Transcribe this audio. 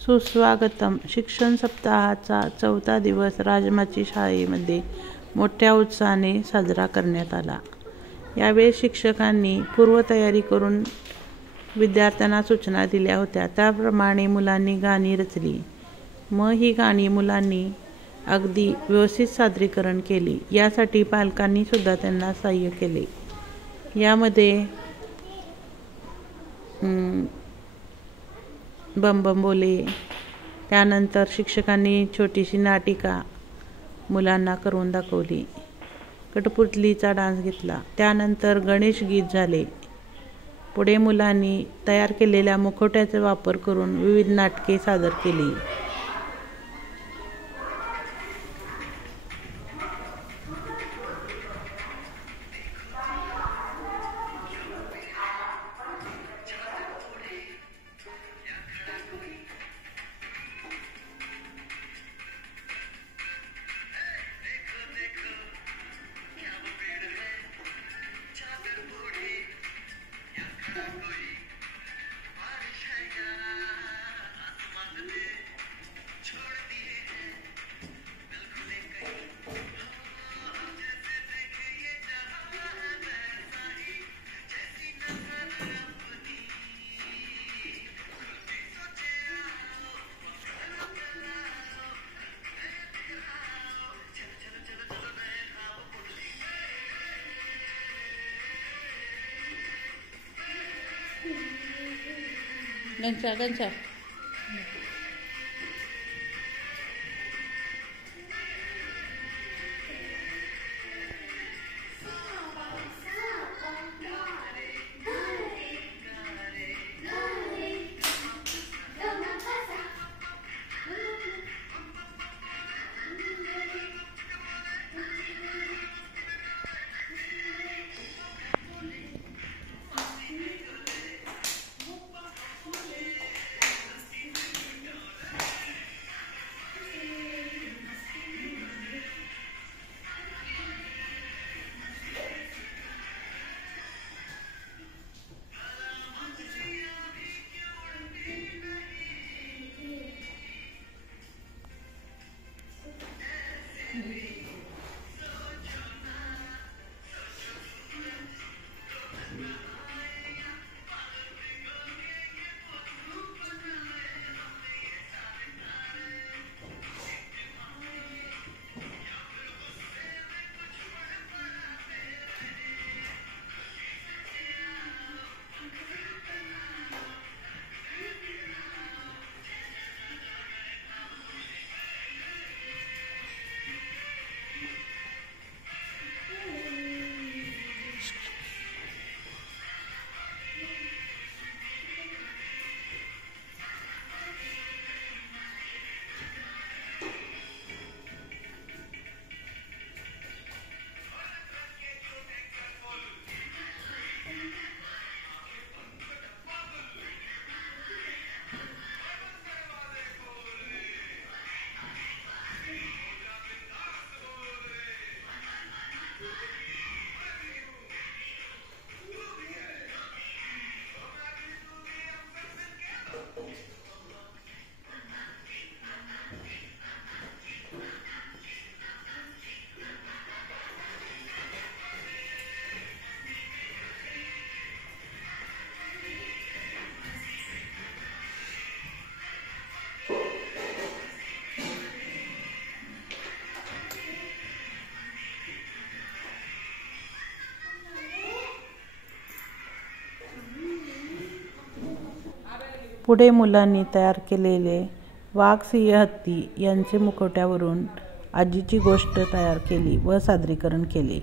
सुस्वागतम. शिक्षण सप्ताहाचा 4था दिवस राजमाची शाळेमध्ये मोठ्या उत्साहाने साजरा करण्यात आला. यावेळी शिक्षकांनी पूर्वतयारी करून विद्यार्थ्यांना सूचना दिल्या होत्या. त्याप्रमाणे मुलांनी गाणी रचली. ही गाणी मुलांनी अगदी व्यवस्थित सादरीकरण केली. यासाठी पालकांनी सुद्धा त्यांना सहाय्य केले. यामध्ये बम बम बोले, त्यानंतर शिक्षकांनी छोटीशी नाटिका मुलांना करून दाखवली. कठपुतलीचा डान्स घेतला. त्यानंतर गणेश गीत झाले. पुढे मुलांनी तयार केलेल्या मुखवट्याचा वापर करून विविध नाटके सादर केली. गंचा पुढे मुलांनी तयार केलेले वाघ, सिंह, हत्ती यांचे मुखवट्यावरून आजीची गोष्ट तयार केली व सादरीकरण केले.